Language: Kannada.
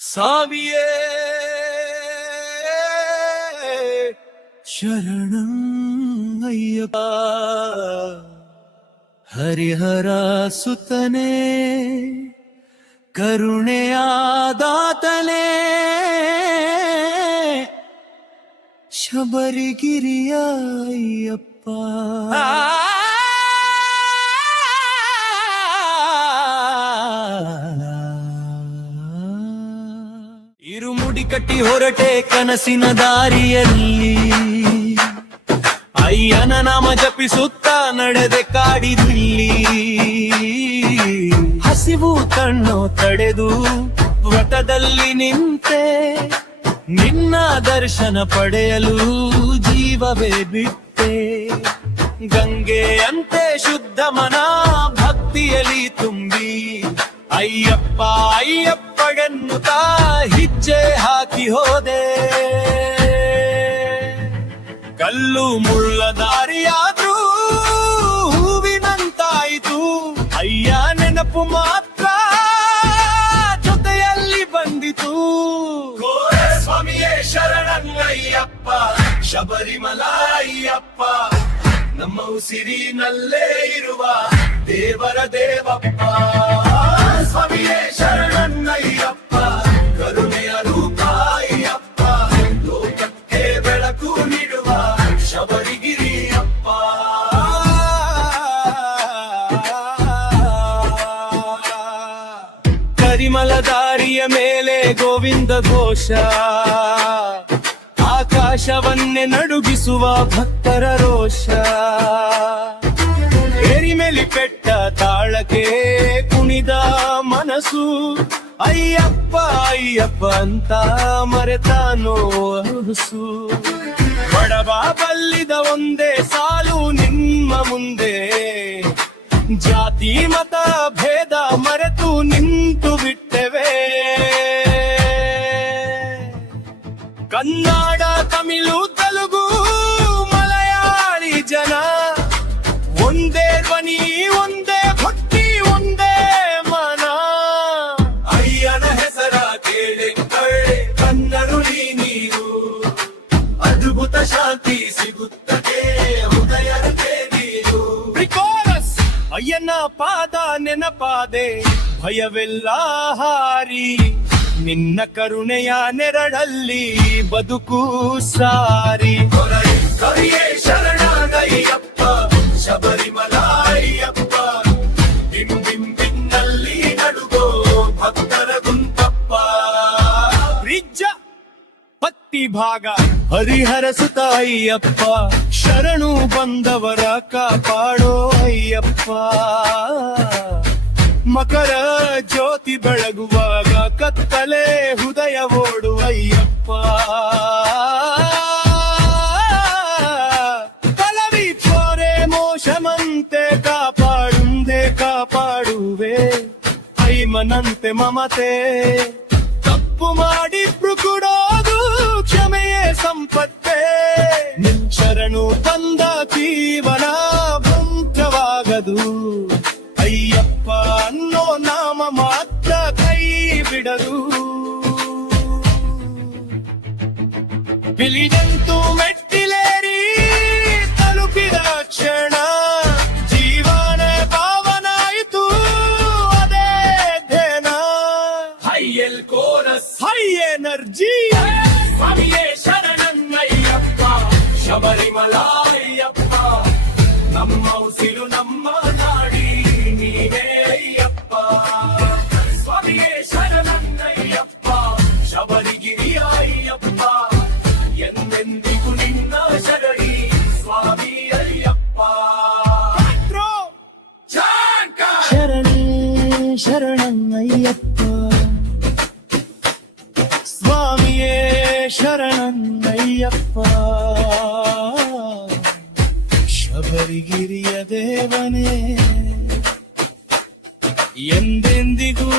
சாமியே ಶರಣಂ ಅಯ್ಯಪ್ಪ ಹರಿಹರ ಸುತನೇ ಕರುಣೆಯಾದಾತನೇ ಶಬರಿಗಿರಿಯ ಅಯ್ಯಪ್ಪ ಇರುಮುಡಿ ಕಟ್ಟಿ ಹೊರಟೆ ಕನಸಿನ ದಾರಿಯಲ್ಲಿ ಅಯ್ಯನ ನಾಮ ಜಪಿಸುತ್ತಾ ನಡೆದೆ ಕಾಡಿದಲ್ಲಿ ಹಸಿವು ಕಣ್ಣು ತಡೆದು ವ್ರತದಲ್ಲಿ ನಿಂತೆ ನಿನ್ನ ದರ್ಶನ ಪಡೆಯಲು ಜೀವವೇ ಬಿಟ್ಟೆ ಗಂಗೆಯಂತೆ ಶುದ್ಧ ಮನ ಭಕ್ತಿಯಲ್ಲಿ ತುಂಬಿ ಅಯ್ಯಪ್ಪ ಅಯ್ಯಪ್ಪಗೆನ್ನುತ್ತಾ ಹೆಜ್ಜೆ ಹಾಕಿ ಹೋದೆ ಕಲ್ಲು ಮುಳ್ಳ ದಾರಿಯಾದ್ರೂ ಹೂವಿನಂತಾಯಿತು ಅಯ್ಯ ನೆನಪು ಮಾತ್ರ ಜೊತೆಯಲ್ಲಿ ಬಂದಿತು ಸ್ವಾಮಿಯೇ ಶರಣಂಗಯ್ಯಪ್ಪ ಶಬರಿಮಲ ಅಯ್ಯಪ್ಪ ನಮ್ಮ ಉಸಿರಿನಲ್ಲೇ ಇರುವ ದೇವರ ದೇವಪ್ಪ ಸ್ವಾಮಿಯೇ ಶರಣಂಗಯ್ಯಪ್ಪ ಕರುಣೆಯ ರೂಪ ಅಯ್ಯಪ್ಪ ಲೋಕಕ್ಕೆ ಬೆಳಕು ನೀಡುವ ಶಬರಿಗಿರಿಯಪ್ಪ ಕರಿಮಲ ದಾರಿಯ ಮೇಲೆ ಗೋವಿಂದ ಘೋಷ ಆಕಾಶವನ್ನೇ ನಡುಗಿಸುವ ಭಕ್ತರ ರೋಷ ಎರಿಮೆಲಿ ಪೆಟ್ಟ ತಾಳಕ್ಕೆ ಕುಣಿದ ಮನಸ್ಸು ಅಯ್ಯಪ್ಪ ಅಯ್ಯಪ್ಪ ಅಂತ ಮರೆತಾನೋ ಅರಸು ಬಡವ ಬಲ್ಲಿದ ಒಂದೇ ಸಾಲು ನಿಮ್ಮ ಮುಂದೆ ಜಾತಿ ಮತ ಭೇದ ಮರೆತು ನಿಂತು ಬಿಟ್ಟೆವೆ ಕನ್ನಡ ತಮಿಳು ತೆಲುಗು ಮಲಯಾಳಿ ಜನ ಒಂದೇ ಧ್ವನಿ ಒಂದೇ ಭಕ್ತಿ ಒಂದೇ ಮನ ಅಯ್ಯನ ಹೆಸರ ಕೇಳಿ ಕನ್ನರುಳಿ ನೀರು ಅದ್ಭುತ ಶಾಂತಿ ಸಿಗುತ್ತದೆ ಹೃದಯಕ್ಕೆ ನೀರು ಪ್ರಿಕೋರಸ್ ಅಯ್ಯನ ಪಾದ ನೆನಪಾದೆ ಭಯವೆಲ್ಲ ಹಾರಿ ನಿನ್ನ ಕರುಣೆಯ ನೆರಳಲ್ಲಿ ಬದುಕು ಸಾರಿ ಕರಿಯೇ ಶರಣಾಗಯ್ಯಪ್ಪ ಶಬರಿಮಲ ಅಯ್ಯಪ್ಪ ಬಿಂಬಿಂಬಿನ್ನಲ್ಲಿ ನಡುಗೋ ಭಕ್ತರ ಗುಂಪಪ್ಪ ರಿಜ್ಜ ಪತ್ತಿ ಭಾಗ ಹರಿಹರ ಸುತ ಅಯ್ಯಪ್ಪ ಶರಣು ಬಂದವರ ಕಾಪಾಡೋ ಅಯ್ಯಪ್ಪ ಮಕರ ಜ್ಯೋತಿ ಬೆಳಗುವಾಗ ಕತ್ತಲೆ ಹೃದಯ ಓಡುವ ಅಯ್ಯಪ್ಪ ಕಲವಿ ಚೋರೆ ಮೋಶಮಂತೆ ಕಾಪಾಡುಂದೆ ಕಾಪಾಡುವೆ ಐಮನಂತೆ ಮಮತೆ ತಪ್ಪು ಮಾಡಿಬ್ರು ಕೊಡೋದು ಕ್ಷಮೆಯೇ ಸಂಪತ್ತೇ ಶರಣು ತಂದ ಜೀವನ ಭಂಗವಾಗದು ಅಯ್ಯಪ್ಪ ಅನ್ನೋ ನಾಮ ಮಾತ್ರ ಕೈ ಬಿಡದು ಬಿಲಿಜಂತು ಮೆಟ್ಟಿಲೇರಿ ತಲುಪಿದ ಕ್ಷಣ ಜೀವನ ಪಾವನಾಯಿತು ಅದೇ ಧ್ಯಾನ ಹೈಯಲ್ ಕೋರಸ್ ಹೈ ಎನರ್ಜಿ ಸ್ವಾಮಿಯೇ ಶರಣಂಗಯ್ಯಪ್ಪ ಶಬರಿಮಲ ಅಯ್ಯಪ್ಪ ನಮ್ಮ ಉಸಿರು ನಮ್ಮ ನಾಡಿ ನೀವೇ ಅಯ್ಯಪ್ಪ ಸ್ವಾಮಿಯೇ ಶರಣಂಗಯ್ಯಪ್ಪ ಶಬರಿಗಿರಿಯ ಅಯ್ಯಪ್ಪ ಎಂದೆಂದಿಗೂ ನಿನ್ನ ಶರಣಿ ಸ್ವಾಮಿ ಅಯ್ಯಪ್ಪ ಶರಣೇ ಶರಣಂಗಯ್ಯಪ್ಪ ಸ್ವಾಮಿಯೇ ಶರಣಂಗಯ್ಯಪ್ಪ ಶಬರಿಗಿರಿಯ ದೇವನೇ ಎಂದೆಂದಿಗೂ